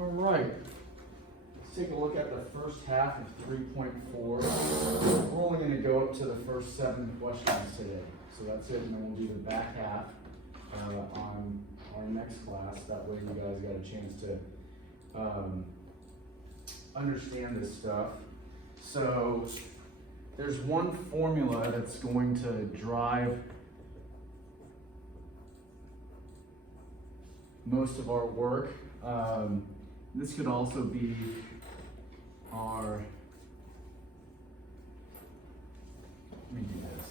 All right. Let's take a look at the first half of 3.4. We're only going to go up to the first 7 questions today. So that's it, and then we'll do the back half on our next class. That way you guys got a chance to understand this stuff. So there's one formula that's going to drive most of our work. This could also be our, let me do this.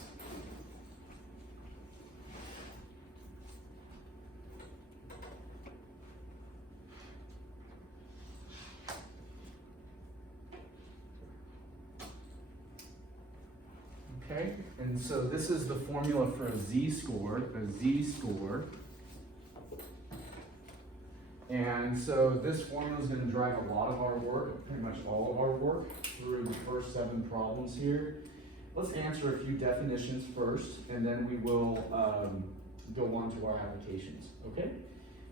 Okay, and so this is the formula for a z-score, And so this formula is going to drive a lot of our work, pretty much all of our work, through the first 7 problems here. Let's answer a few definitions first, and then we will go on to our applications, okay?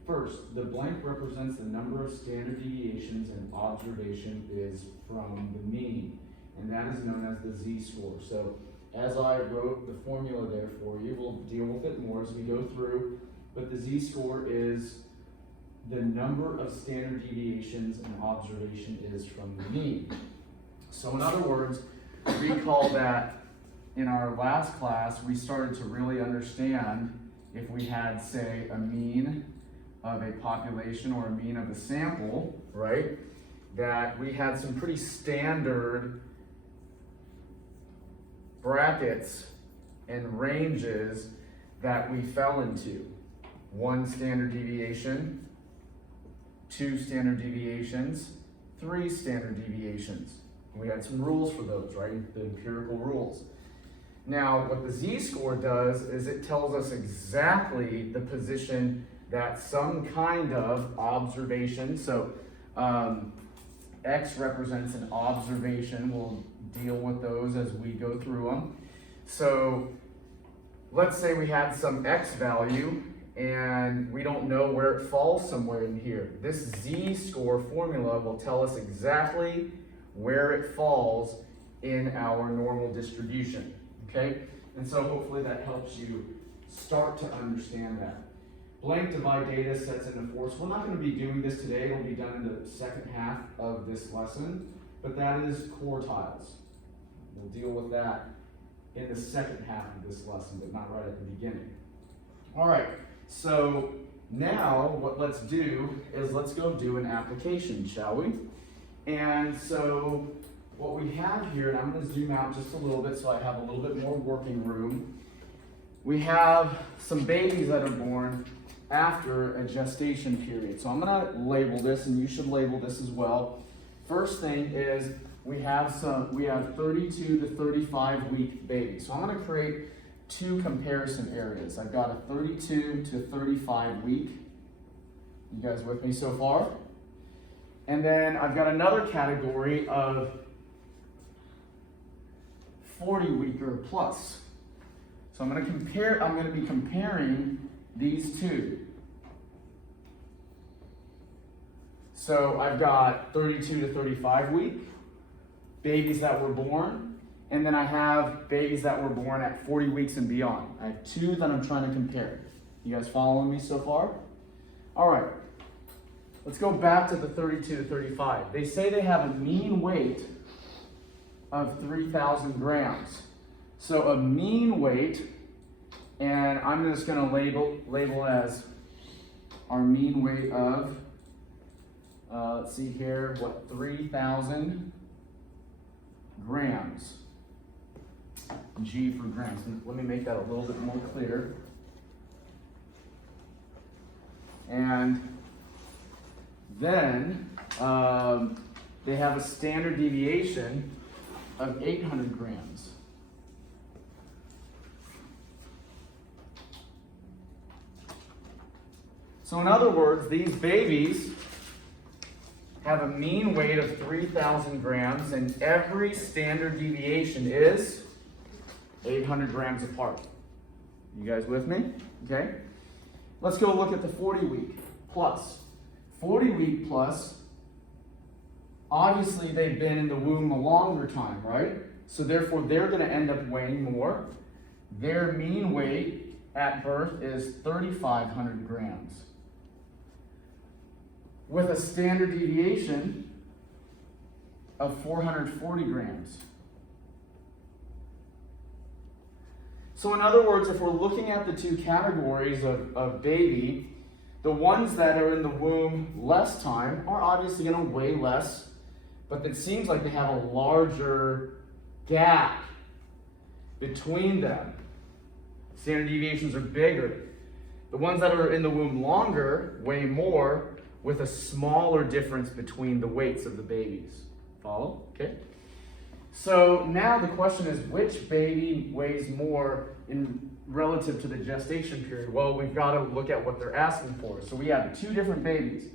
First, the blank represents the number of standard deviations an observation is from the mean, and that is known as the z-score. So as I wrote the formula there for you, we'll deal with it more as we go through, but the z-score is the number of standard deviations an observation is from the mean. So in other words, recall that in our last class, we started to really understand if we had, say, a mean of a population or a mean of a sample, right? That we had some pretty standard brackets and ranges that we fell into. 1 standard deviation, 2 standard deviations, 3 standard deviations. We had some rules for those, right? The empirical rules. Now, what the z-score does is it tells us exactly the position that some kind of observation, so X represents an observation. We'll deal with those as we go through them. So let's say we had some X value and we don't know where it falls somewhere in here. This z-score formula will tell us exactly where it falls in our normal distribution, okay? And so hopefully that helps you start to understand that. Blank divide data sets into 4. So we're not going to be doing this today. It'll be done in the second half of this lesson, but that is quartiles. We'll deal with that in the second half of this lesson, but not right at the beginning. All right. So now what let's do is let's go do an application, shall we? And so what we have here, and I'm going to zoom out just a little bit so I have a little bit more working room. We have some babies that are born after a gestation period. So I'm going to label this, and you should label this as well. First thing is we have 32 to 35 week babies. So I'm going to create 2 comparison areas. I've got a 32 to 35 week. You guys with me so far? And then I've got another category of 40 week or plus. So I'm going to be comparing these 2. So I've got 32 to 35 week babies that were born. And then I have babies that were born at 40 weeks and beyond. I have 2 that I'm trying to compare. You guys following me so far? All right. Let's go back to the 32 to 35. They say they have a mean weight of 3,000 grams. So a mean weight, and I'm just going to label as our mean weight of, let's see here, 3,000 grams. G for grams. Let me make that a little bit more clear. And then they have a standard deviation of 800 grams. So in other words, these babies have a mean weight of 3,000 grams, and every standard deviation is 800 grams apart. You guys with me? Okay. Let's go look at the 40 week plus. 40 week plus obviously they've been in the womb a longer time, right? So therefore they're going to end up weighing more. Their mean weight at birth is 3,500 grams. With a standard deviation of 440 grams. So in other words, if we're looking at the two categories of baby, the ones that are in the womb less time are obviously going to weigh less, but it seems like they have a larger gap between them. Standard deviations are bigger. The ones that are in the womb longer weigh more with a smaller difference between the weights of the babies. Follow? Okay. So now the question is, which baby weighs more in relative to the gestation period? Well, we've got to look at what they're asking for. So we have two different babies.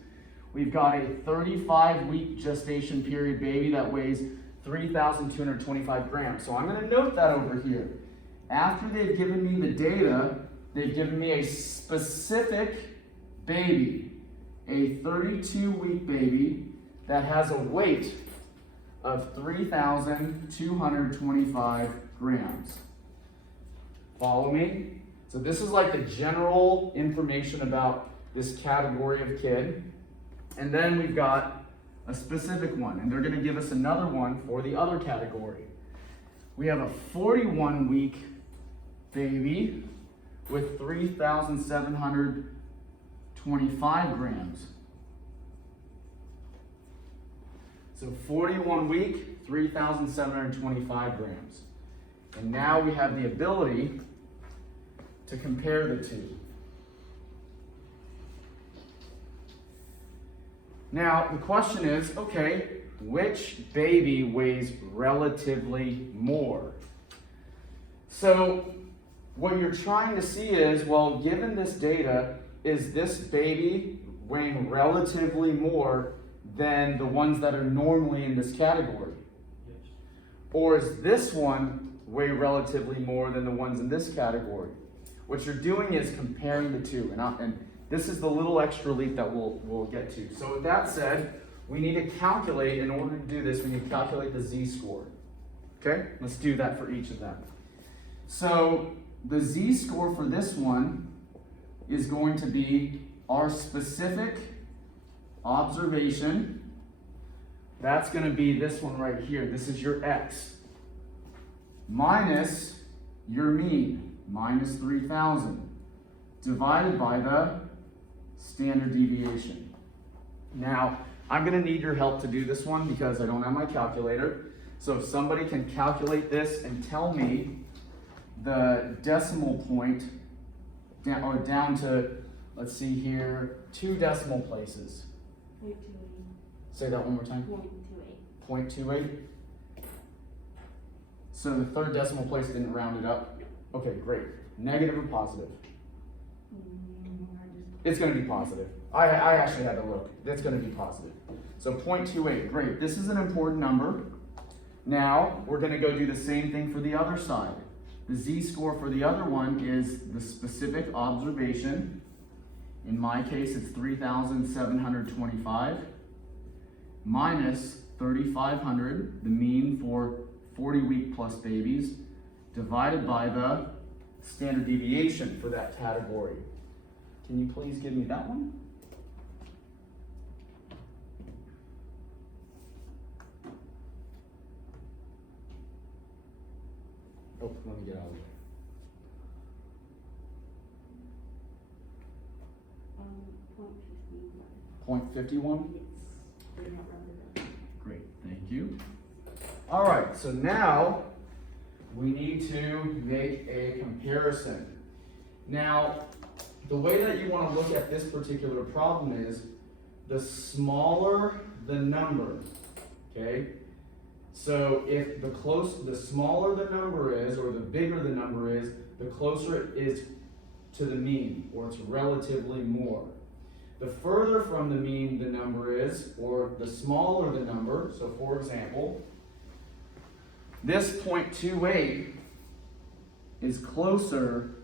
We've got a 35-week gestation period baby that weighs 3,225 grams. So I'm going to note that over here. After they've given me the data, they've given me a specific baby, a 32-week baby that has a weight of 3,225 grams. Follow me? So this is like the general information about this category of kid. And then we've got a specific one, and they're going to give us another one for the other category. We have a 41-week baby with 3,725 grams. So 41 week, 3,725 grams. And now we have the ability to compare the two. Now, the question is, okay, which baby weighs relatively more? So, what you're trying to see is, well, given this data, is this baby weighing relatively more than the ones that are normally in this category? Yes. Or is this one weigh relatively more than the ones in this category? What you're doing is comparing the two, and this is the little extra leap that we'll get to. So with that said, we need to calculate, in order to do this, we need to calculate the z-score. Okay? Let's do that for each of them. So the z-score for this one is going to be our specific observation. That's going to be this one right here. This is your x. Minus your mean, minus 3,000, divided by the standard deviation. Now, I'm going to need your help to do this one because I don't have my calculator. So if somebody can calculate this and tell me the decimal point down to, let's see here, 2 decimal places. 0.28. Say that one more time. 0.28. 0.28. So the third decimal place didn't round it up? Okay, great. Negative or positive? It's going to be positive. I actually had to look. It's going to be positive. So 0.28, great. This is an important number. Now, we're going to go do the same thing for the other side. The z-score for the other one is the specific observation. In my case, it's 3,725 minus 3,500, the mean for 40-week plus babies, divided by the standard deviation for that category. Can you please give me that one? Oh, let me get out of here. 0.51? Yes. They're not rounded up. Great, thank you. All right, so now we need to make a comparison. Now, the way that you want to look at this particular problem is the smaller the number, okay? So if the smaller the number is, or the bigger the number is, the closer it is to the mean, or it's relatively more. The further from the mean the number is, or the smaller the number, so for example, this 0.28 is closer,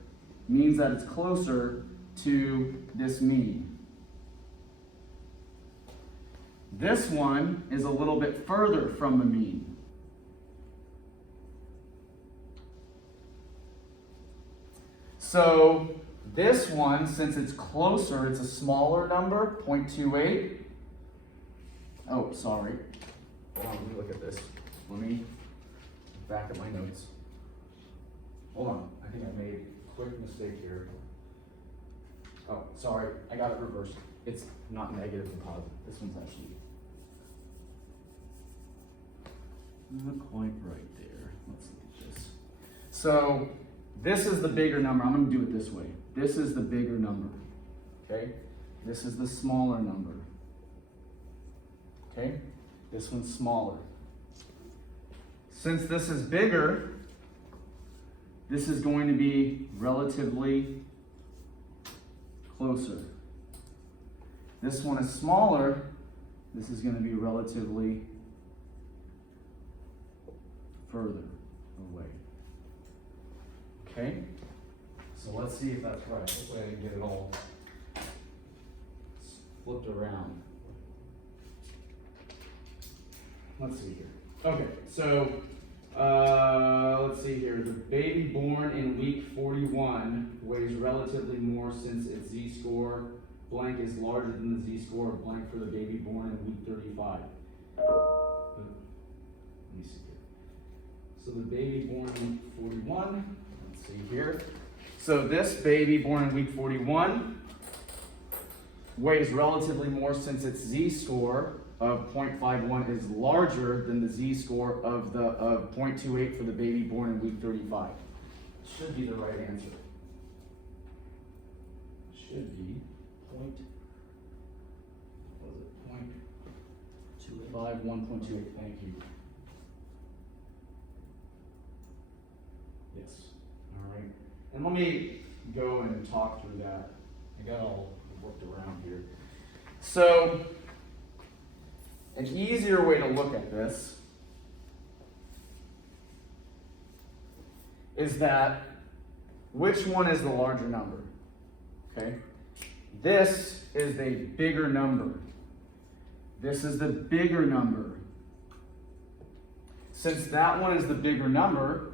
means that it's closer to this mean. This one is a little bit further from the mean. So this one, since it's closer, it's a smaller number, 0.28. Oh, sorry. Hold on, let me look at this. Let me back up my notes. Hold on, I think I made a quick mistake here. Oh, sorry, I got it reversed. It's not negative and positive. This one's actually not quite right there. Let's look at this. So this is the bigger number. I'm going to do it this way. This is the bigger number. Okay? This is the smaller number. Okay? This one's smaller. Since this is bigger, this is going to be relatively closer. This one is smaller. This is going to be relatively further away. Okay? So let's see if that's right. Hopefully I didn't get it all flipped around. Let's see here. Okay, so let's see here. The baby born in week 41 weighs relatively more since its z-score blank is larger than the z-score of blank for the baby born in week 35. Let me see here. So the baby born in week 41, let's see here. So this baby born in week 41 weighs relatively more since its z-score of 0.51 is larger than the z-score of 0.28 for the baby born in week 35. Should be the right answer. Should be point. What was it? 0.51.28. Thank you. Yes. All right. And let me go and talk through that. I got all worked around here. So, an easier way to look at this is that which one is the larger number? Okay? This is a bigger number. This is the bigger number. Since that one is the bigger number,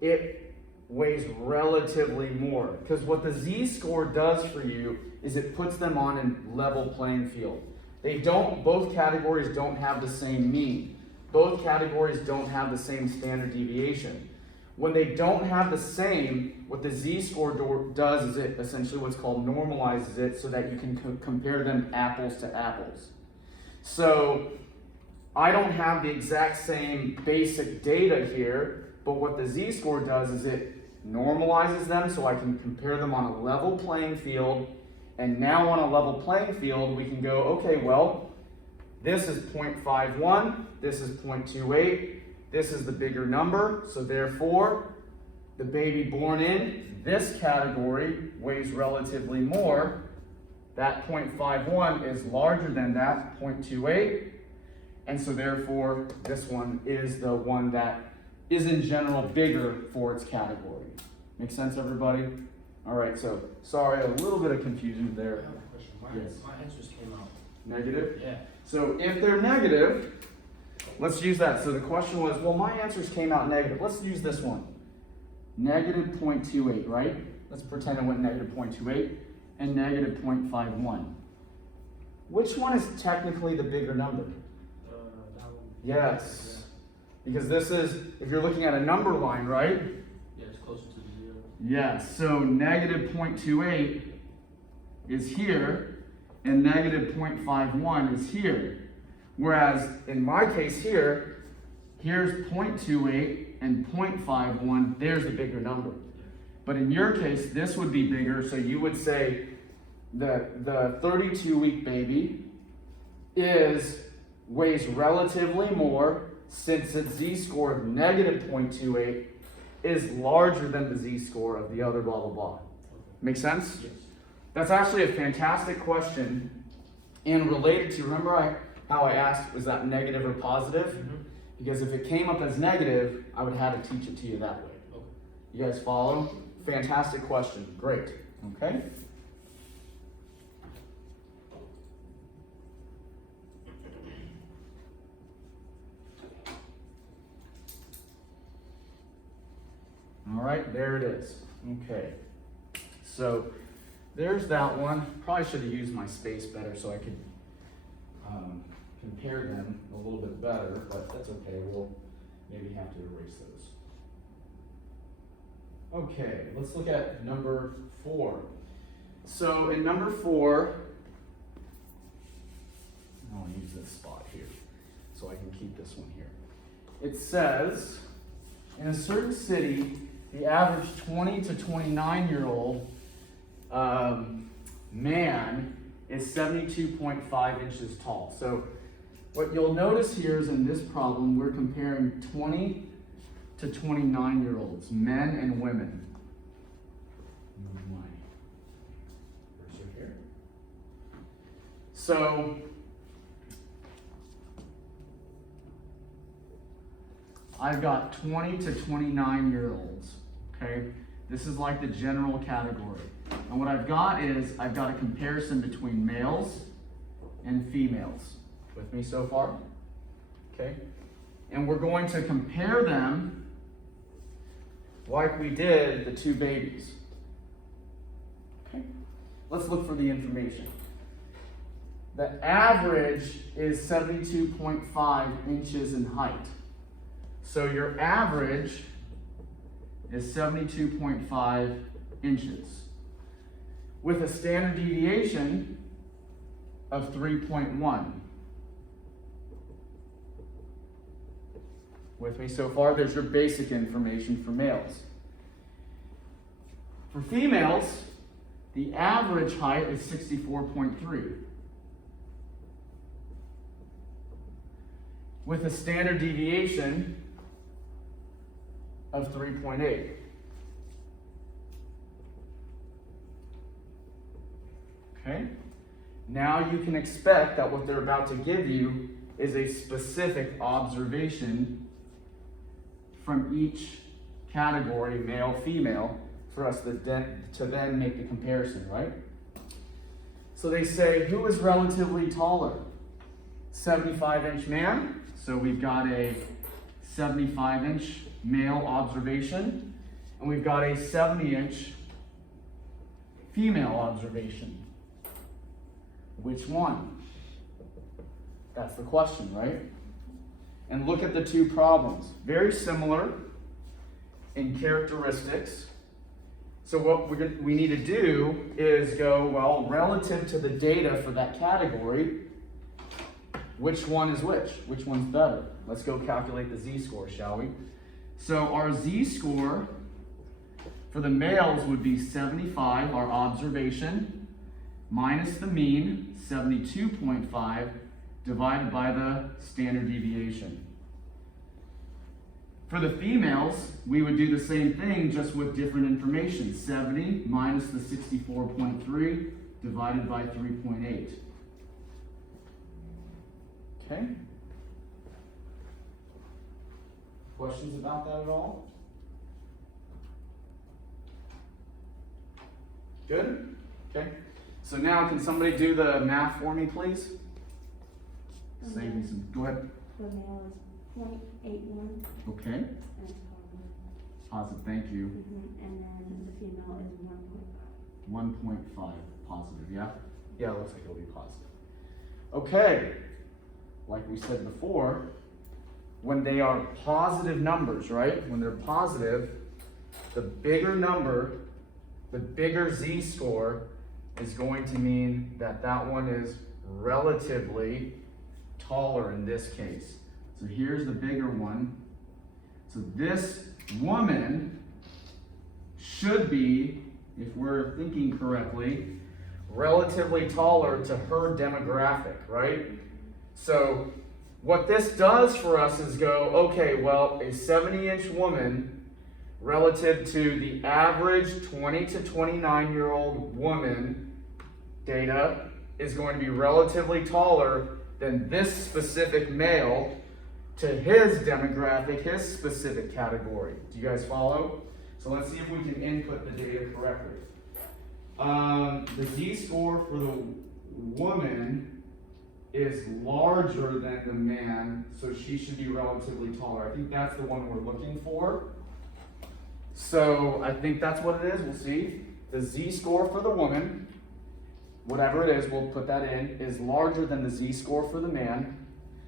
it weighs relatively more. Because what the z-score does for you is it puts them on a level playing field. Both categories don't have the same mean. Both categories don't have the same standard deviation. When they don't have the same, what the z-score does is it essentially what's called normalizes it so that you can compare them apples to apples. So I don't have the exact same basic data here, but what the z-score does is it normalizes them so I can compare them on a level playing field. And now on a level playing field, we can go, okay, well, this is 0.51, this is 0.28, this is the bigger number, so therefore, the baby born in this category weighs relatively more. That 0.51 is larger than that 0.28, and so therefore, this one is the one that is in general bigger for its category. Make sense, everybody? All right, so sorry, a little bit of confusion there. I have a question. Yes. My answers came out. Negative? Yeah. So if they're negative, let's use that. So the question was, well, my answers came out negative. Let's use this one. Negative 0.28, right? Let's pretend it went negative 0.28 and negative 0.51. Which one is technically the bigger number? That one. Yes. Because this is, if you're looking at a number line, right? Yeah, it's closer to the 0. Yes, so negative 0.28 is here, and negative 0.51 is here. Whereas in my case here, here's 0.28 and 0.51, there's the bigger number. But in your case, this would be bigger, so you would say the 32-week baby weighs relatively more since its z-score of negative 0.28 is larger than the z-score of the other blah, blah, blah. Make sense? Yes. That's actually a fantastic question and related to, remember how I asked, was that negative or positive? Mm-hmm. Because if it came up as negative, I would have to teach it to you that way. Okay. You guys follow? Fantastic question. Great. Okay? All right, there it is. Okay, so there's that one. Probably should have used my space better so I could compare them a little bit better, but that's okay. We'll maybe have to erase those. Okay, let's look at number 4. So in number 4, I'll use this spot here so I can keep this one here. It says, in a certain city, the average 20 to 29-year-old man is 72.5 inches tall. So what you'll notice here is in this problem, we're comparing 20 to 29-year-olds, men and women. Move my cursor here. So I've got 20 to 29-year-olds, okay? This is like the general category. And what I've got is, I've got a comparison between males and females. With me so far? Okay? And we're going to compare them like we did the 2 babies. Okay? Let's look for the information. The average is 72.5 inches in height. So your average is 72.5 inches with a standard deviation of 3.1. With me so far? There's your basic information for males. For females, the average height is 64.3. With a standard deviation of 3.8. Okay? Now you can expect that what they're about to give you is a specific observation from each category, male, female, for us to then make the comparison, right? So they say, who is relatively taller? 75-inch man. So we've got a 75-inch male observation, and we've got a 70-inch female observation. Which one? That's the question, right? And look at the 2 problems. Very similar in characteristics. So what we need to do is go, well, relative to the data for that category, which one is which? Which one's better? Let's go calculate the z-score, shall we? So our z-score for the males would be 75, our observation, minus the mean, 72.5, divided by the standard deviation. For the females, we would do the same thing, just with different information. 70 minus the 64.3 divided by 3.8. Okay? Questions about that at all? Good? Okay. So now, can somebody do the math for me, please? Save me some. Go ahead. The male is 0.81. Okay. And it's Positive, thank you. And then the female is 1.5. 1.5 positive, yeah? Yeah, it looks like it'll be positive. Okay. Like we said before, when they are positive numbers, right? When they're positive, the bigger number, the bigger z-score is going to mean that that one is relatively taller in this case. So here's the bigger one. So this woman should be, if we're thinking correctly, relatively taller to her demographic, right? So what this does for us is go, okay, well, a 70-inch woman relative to the average 20 to 29-year-old woman data is going to be relatively taller than this specific male to his demographic, his specific category. Do you guys follow? So let's see if we can input the data correctly. The z-score for the woman is larger than the man, so she should be relatively taller. I think that's the one we're looking for. So I think that's what it is. We'll see. The z-score for the woman, whatever it is, we'll put that in, is larger than the z-score for the man.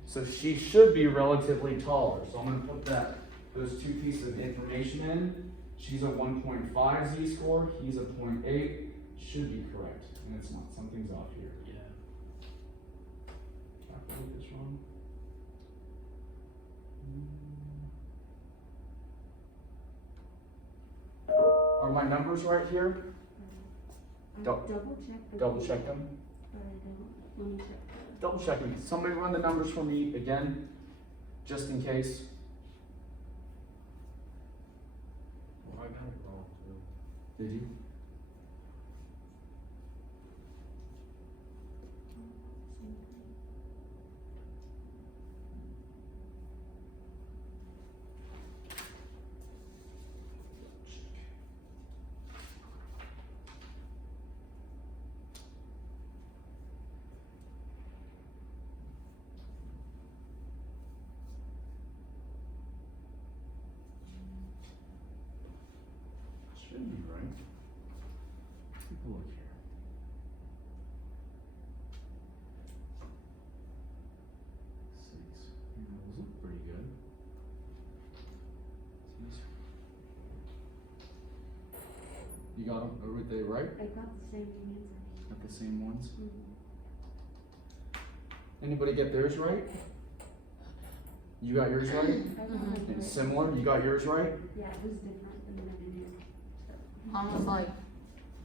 So she should be relatively taller. So I'm going to put those two pieces of information in. She's a 1.5 z-score. He's a 0.8. Should be correct. And it's not. Something's off here. Yeah. Calculate this wrong. Are my numbers right here? I Dou- double check. Double check them. But I don't, let me check that. Double check them. Somebody run the numbers for me again, just in case. Well, I got it wrong too. Did you? Should be right. Take a look here. Six. Yeah, those look pretty good. Jeez. You got them? Are they right? I got the same answer. Got the same ones? Mhm. Anybody get theirs right? You got yours right? I got it And right. similar? You got yours right? Yeah, it was different than the video. So, Mine was like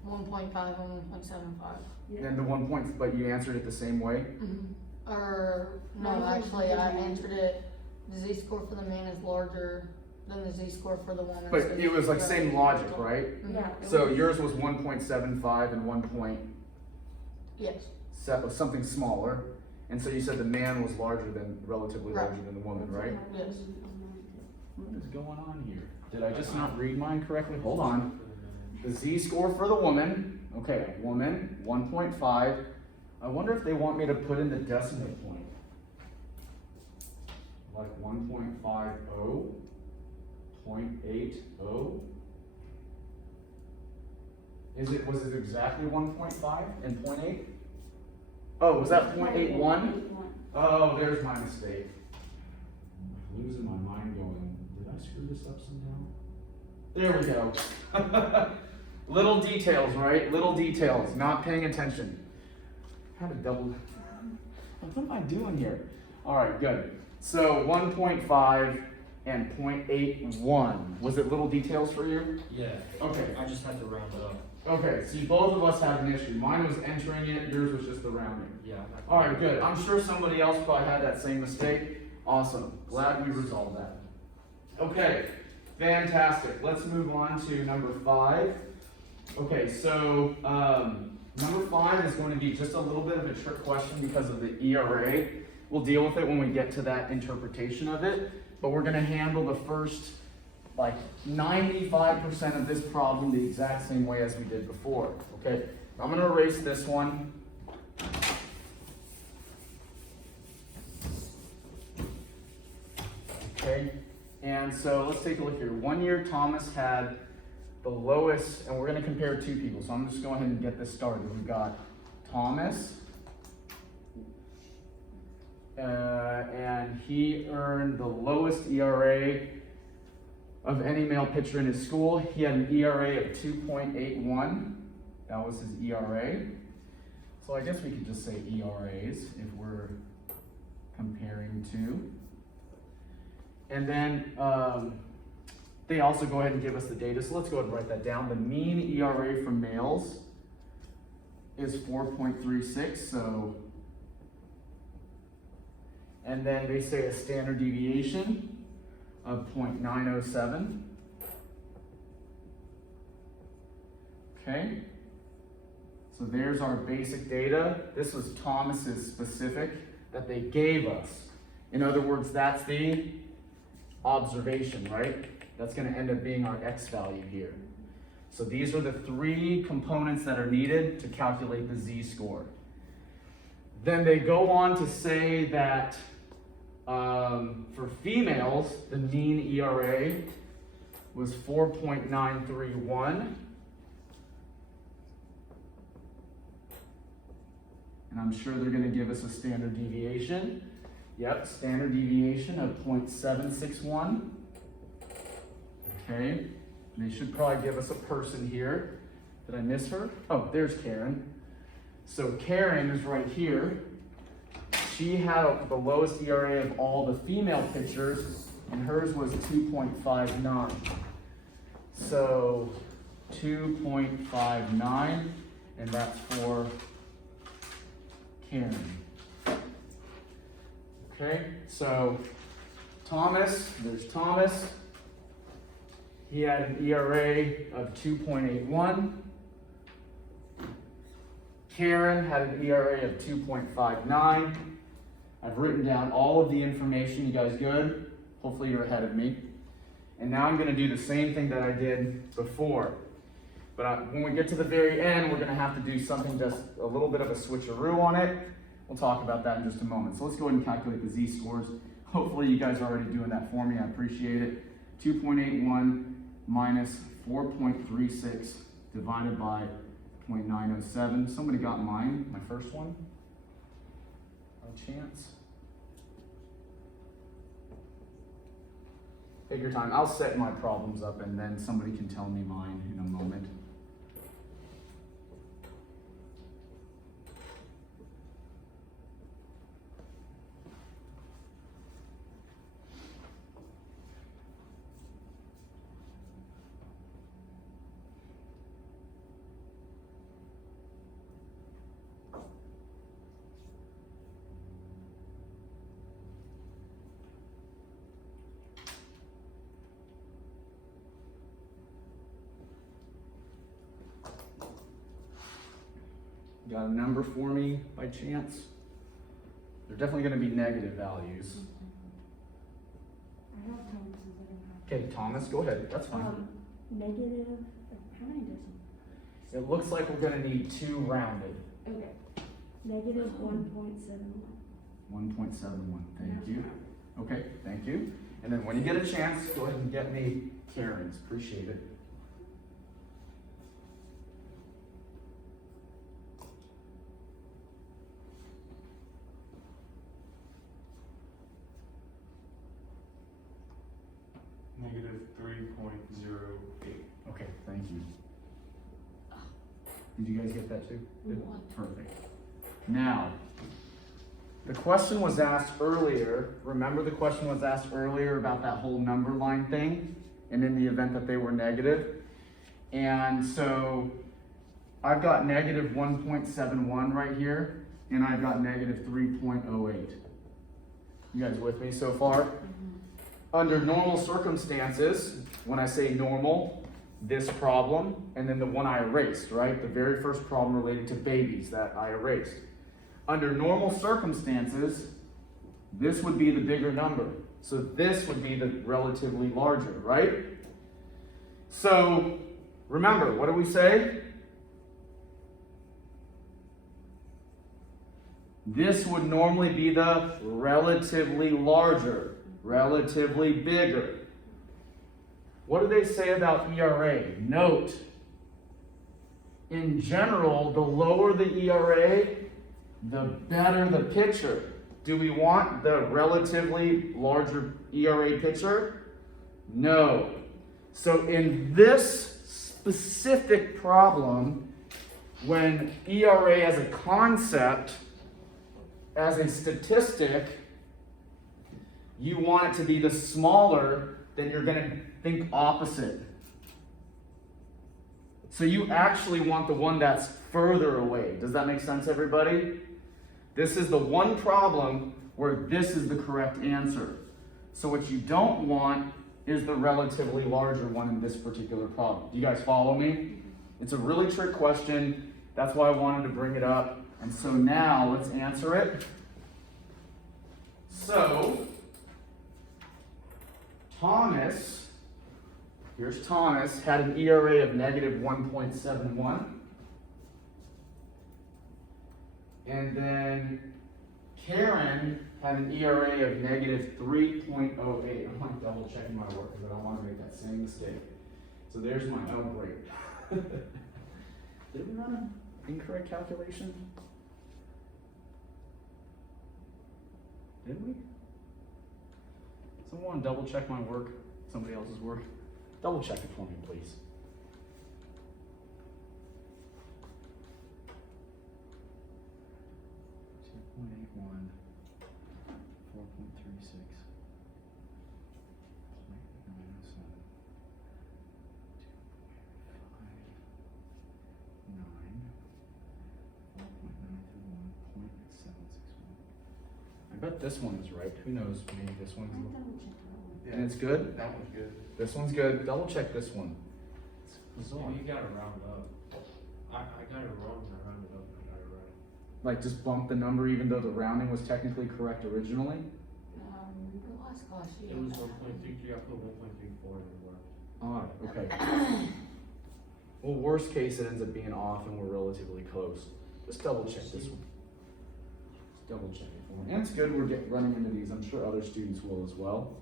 1.5 and 1.75. yeah. And the 1 point, but you answered it the same way? Or, no, Mine was actually, I different. answered it, the z-score for the man is larger than the z-score for the woman. But so it was like same logic, right? Mhm. Yeah. it So was- yours was 1.75 and 1 point Yes, something smaller, and so you said the man was relatively Right. larger than the woman, right? Yes. What is going on here? Did I just not read mine correctly? Hold on. The z-score for the woman, okay, woman, 1.5. I wonder if they want me to put in the decimal point. Like 1.50, 0.80. Was it exactly 1.5 and 0.8? Oh, was that 0.81? Oh, there's my mistake. I'm losing my mind going, did I screw this up somehow? There we go. Little details, right? Little details, not paying attention. Had a double, what am I doing here? All right, good. So 1.5 and 0.81. Was it little details for you? Yeah. Okay. I just had to round it up. Okay, see, both of us had an issue. Mine was entering it, yours was just the rounding. Yeah. All right, good. I'm sure somebody else probably had that same mistake. Awesome. Glad we resolved that. Okay, fantastic. Let's move on to number 5. Okay, so number 5 is going to be just a little bit of a trick question because of the ERA. We'll deal with it when we get to that interpretation of it, but we're going to handle the first like 95% of this problem the exact same way as we did before. Okay, I'm going to erase this one. Okay, and so let's take a look here. 1 year Thomas had the lowest, and we're going to compare two people, so I'm just going ahead and get this started. We've got Thomas, and he earned the lowest ERA of any male pitcher in his school. He had an ERA of 2.81. That was his ERA. So I guess we could just say ERAs if we're comparing two. And then they also go ahead and give us the data. So let's go ahead and write that down. The mean ERA for males is 4.36. So, and then they say a standard deviation of 0.907. Okay. So there's our basic data. This was Thomas's specific that they gave us. In other words, that's the observation, right? That's going to end up being our X value here. So these are the 3 components that are needed to calculate the z-score. Then they go on to say that for females, the mean ERA was 4.931. And I'm sure they're going to give us a standard deviation. Yep, standard deviation of 0.761. Okay, and they should probably give us a person here. Did I miss her? Oh, there's Karen. So Karen is right here. She had the lowest ERA of all the female pitchers, and hers was 2.59. So 2.59, and that's for Karen. Okay, so Thomas, there's Thomas. He had an ERA of 2.81. Karen had an ERA of 2.59. I've written down all of the information. You guys good? Hopefully you're ahead of me. And now I'm going to do the same thing that I did before. But when we get to the very end, we're going to have to do something just a little bit of a switcheroo on it. We'll talk about that in just a moment. So let's go ahead and calculate the z-scores. Hopefully you guys are already doing that for me. I appreciate it. 2.81 minus 4.36 divided by 0.907. Somebody got mine, my first one? By chance? Take your time. I'll set my problems up and then somebody can tell me mine in a moment. Got a number for me by chance? They're definitely going to be negative values. I have Thomas's. Okay, Thomas, go ahead. That's fine. Negative, how many decimals? It looks like we're going to need 2 rounded. Okay. Negative 1.71. 1.71. Thank you. Okay, thank you. And then when you get a chance, go ahead and get me Karen's. Appreciate it. Negative 3.08. Okay, thank you. Did you guys get that too? One. Perfect. Now, the question was asked earlier. Remember the question was asked earlier about that whole number line thing? And in the event that they were negative. And so I've got negative 1.71 right here, and I've got negative 3.08. You guys with me so far? Under normal circumstances, when I say normal, this problem, and then the one I erased, right? The very first problem related to babies that I erased. Under normal circumstances, this would be the bigger number. So this would be the relatively larger, right? So remember, what do we say? This would normally be the relatively larger, relatively bigger. What do they say about ERA? Note, in general, the lower the ERA, the better the pitcher. Do we want the relatively larger ERA pitcher? No. So in this specific problem, when ERA as a concept, as a statistic, you want it to be the smaller, then you're going to think opposite. So you actually want the one that's further away. Does that make sense, everybody? This is the one problem where this is the correct answer. So what you don't want is the relatively larger one in this particular problem. Do you guys follow me? It's a really trick question. That's why I wanted to bring it up. And so now let's answer it. So Thomas, here's Thomas, had an ERA of negative 1.71. And then Karen had an ERA of negative 3.08. I'm like double checking my work because I don't want to make that same mistake. So there's my, oh great. Did we run an incorrect calculation? Did we? Someone double check my work, somebody else's work. Double check it for me, please. .81, 4.36, .907, 2.59, 4.931, .761. I bet this one is right. Who knows? Maybe this I one's. double check that one. Yeah, And it's good? That one's good. This one's good. Double check this one. It's bizarre. You gotta round up. I got it wrong, I rounded up, I got it right. Like just bump the number even though the rounding was technically correct originally. The last class you. It was 1.33, I put 1.34 in the work. Alright, okay. Well, worst case, it ends up being off and we're relatively close. Just double check this one. Just double check it for me. And it's good we're running into these. I'm sure other students will as well.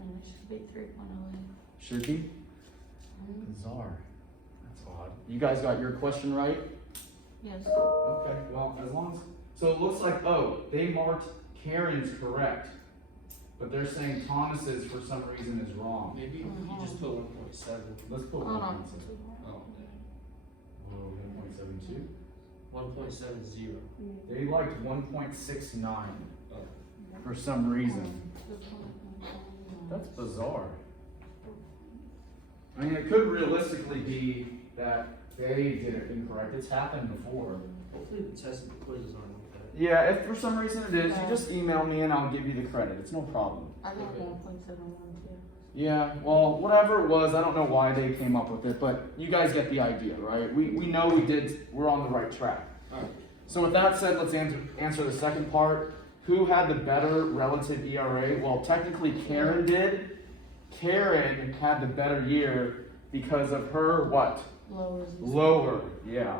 And it should be 3.08. Should be? Mhm. Bizarre. That's odd. You guys got your question right? Yes. Okay, well, as long as, so it looks like, oh, they marked Karen's correct, but they're saying Thomas's for some reason is wrong. Maybe you just put 1.7. Let's put Hold one. on. Oh, Oh, 1.72? 1.70. They liked 1.69 Oh. for some reason. That's bizarre. I mean, it could realistically be that they did it incorrect. It's happened before. Hopefully the test and the quizzes aren't like that. Yeah, if for some reason it is, you just email me and I'll give you the credit. It's no problem. I got 1.71 too. Yeah, well, whatever it was, I don't know why they came up with it, but you guys get the idea, right? We know we're on the right track. Alright. So with that said, let's answer the second part. Who had the better relative ERA? Well, technically Karen did. Karen had the better year because of her what? Lower. Lower, yeah.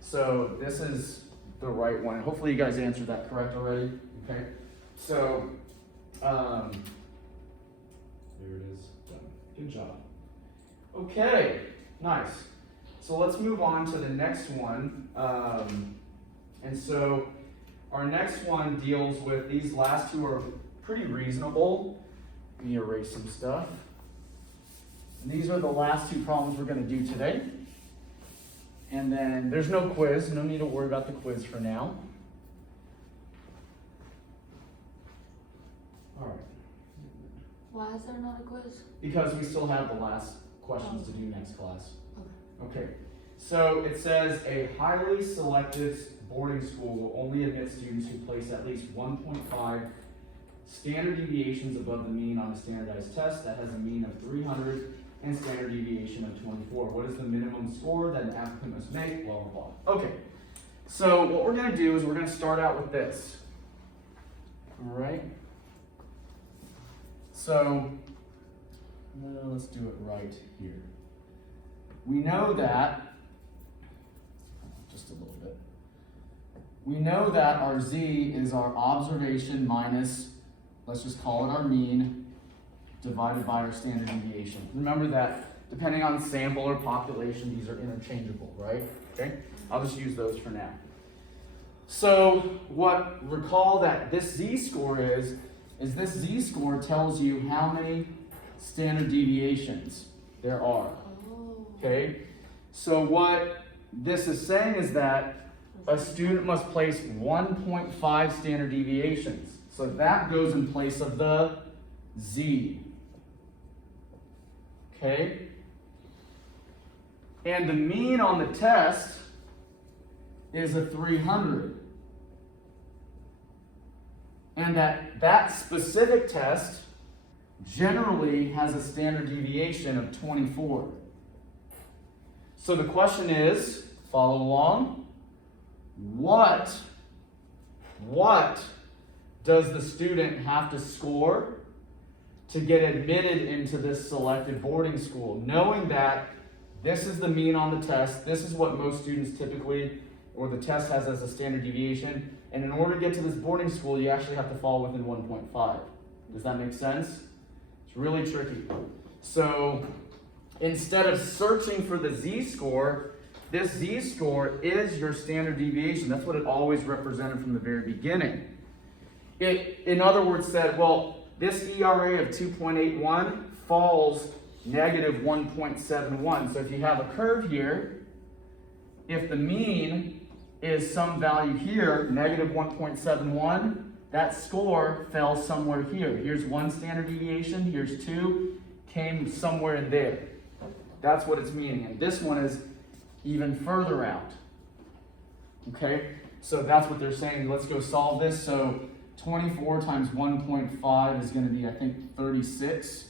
So this is the right one. Hopefully you guys answered that correct already. Okay. So, there it is. Done. Good job. Okay, nice. So let's move on to the next one. And so our next one deals with these last two are pretty reasonable. Let me erase some stuff. And these are the last two problems we're going to do today. And then there's no quiz. No need to worry about the quiz for now. All right. Why is there not a quiz? Because we still have the last questions to do next class. Okay. So it says a highly selective boarding school will only admit students who place at least 1.5 standard deviations above the mean on a standardized test that has a mean of 300 and standard deviation of 24. What is the minimum score that an applicant must make? Blah, blah, blah. Okay. So what we're going to do is we're going to start out with this. All right. So let's do it right here. We know that, just a little bit. We know that our z is our observation minus, let's just call it our mean, divided by our standard deviation. Remember that depending on sample or population, these are interchangeable, right? Okay, I'll just use those for now. So recall that this z-score is this z-score tells you how many standard deviations there are. Okay, so what this is saying is that a student must place 1.5 standard deviations. So that goes in place of the z. Okay? And the mean on the test is a 300. And that specific test generally has a standard deviation of 24. So the question is, follow along, what does the student have to score to get admitted into this selected boarding school? Knowing that this is the mean on the test, this is what most students typically or the test has as a standard deviation. And in order to get to this boarding school, you actually have to fall within 1.5. Does that make sense? It's really tricky. So instead of searching for the z-score, this z-score is your standard deviation. That's what it always represented from the very beginning. It, in other words, said, well, this ERA of 2.81 falls negative 1.71. So if you have a curve here, if the mean is some value here, negative 1.71, that score fell somewhere here. Here's one standard deviation, here's two, came somewhere in there. That's what it's meaning. And this one is even further out. Okay, so that's what they're saying. Let's go solve this. So 24 times 1.5 is going to be, I think, 36.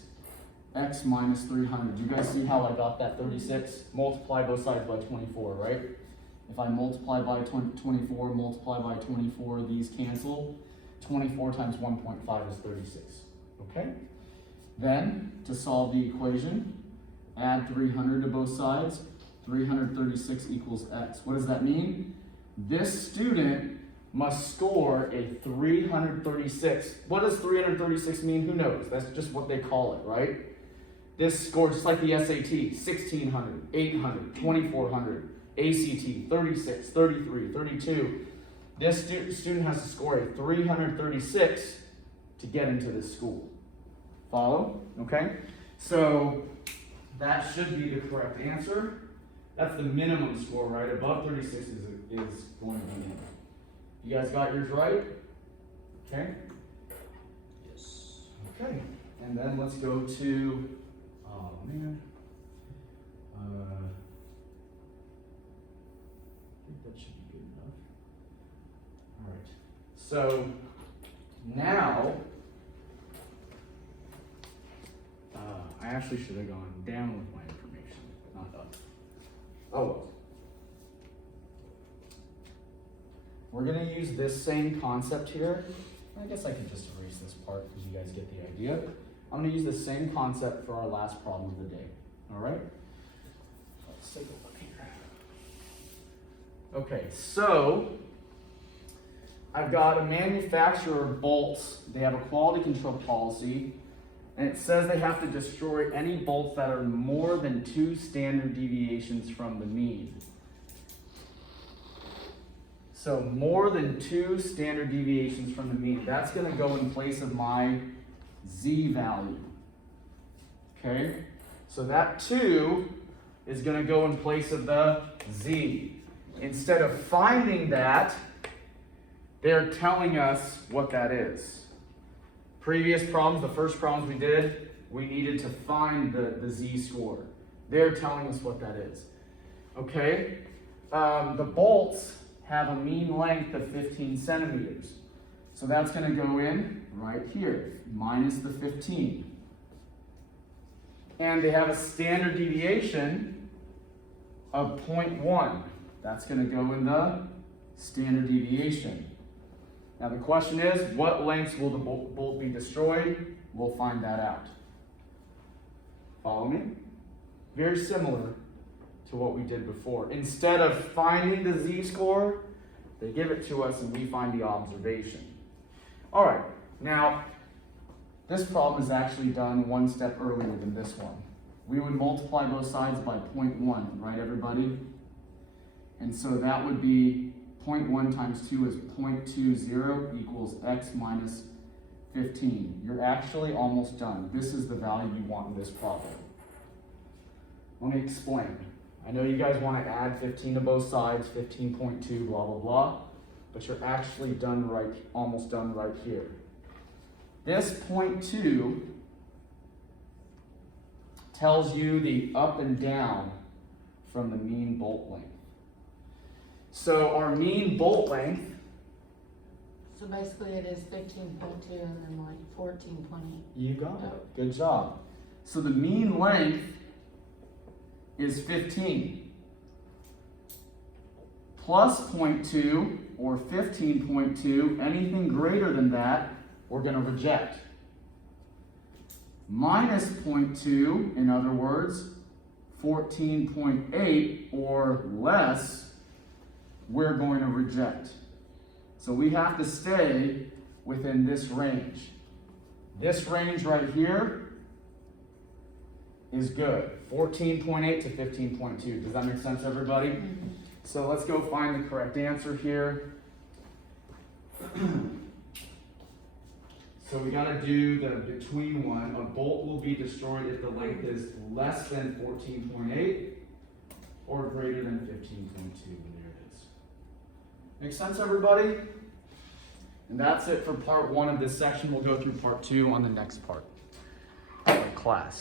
X minus 300. You guys see how I got that 36? Multiply both sides by 24, right? If I multiply by 24, multiply by 24, these cancel. 24 times 1.5 is 36. Okay? Then, to solve the equation, add 300 to both sides. 336 equals x. What does that mean? This student must score a 336. What does 336 mean? Who knows? That's just what they call it, right? This score, just like the SAT, 1600, 800, 2400, ACT, 36, 33, 32. This student has to score a 336 to get into this school. Follow? Okay? So that should be the correct answer. That's the minimum score, right? Above 36 is going to be in. You guys got yours right? Okay? Yes. Okay. And then let's go to, oh man. I think that should be good enough. All right. So now, I actually should have gone down with my information, not up. Oh well. We're going to use this same concept here. I guess I could just erase this part because you guys get the idea. I'm going to use the same concept for our last problem of the day. All right? Let's take a look here. Okay, so I've got a manufacturer of bolts. They have a quality control policy, and it says they have to destroy any bolts that are more than 2 standard deviations from the mean. So more than 2 standard deviations from the mean. That's going to go in place of my z value. Okay? So that 2 is going to go in place of the z. Instead of finding that, they're telling us what that is. Previous problems, the first problems we did, we needed to find the z-score. They're telling us what that is. Okay? The bolts have a mean length of 15 centimeters. So that's going to go in right here, minus the 15. And they have a standard deviation of 0.1. That's going to go in the standard deviation. Now the question is, what lengths will the bolt be destroyed? We'll find that out. Follow me? Very similar to what we did before. Instead of finding the z-score, they give it to us and we find the observation. All right, now this problem is actually done one step earlier than this one. We would multiply both sides by 0.1, right everybody? And so that would be 0.1 times 2 is 0.20 equals x minus 15. You're actually almost done. This is the value you want in this problem. Let me explain. I know you guys want to add 15 to both sides, 15.2, blah, blah, blah, but you're actually done right, almost done right here. This 0.2 tells you the up and down from the mean bolt length. So our mean bolt length, So basically it is 15.2 and then like 14.8. you got it, good job. So the mean length is 15. Plus 0.2 or 15.2, anything greater than that, we're going to reject. Minus 0.2, in other words, 14.8 or less, we're going to reject. So we have to stay within this range. This range right here is good. 14.8 to 15.2. Does that make sense, everybody? So let's go find the correct answer here. So we gotta do the between one. A bolt will be destroyed if the length is less than 14.8 or greater than 15.2. There it is. Make sense, everybody? And that's it for part one of this section. We'll go through part two on the next part of class.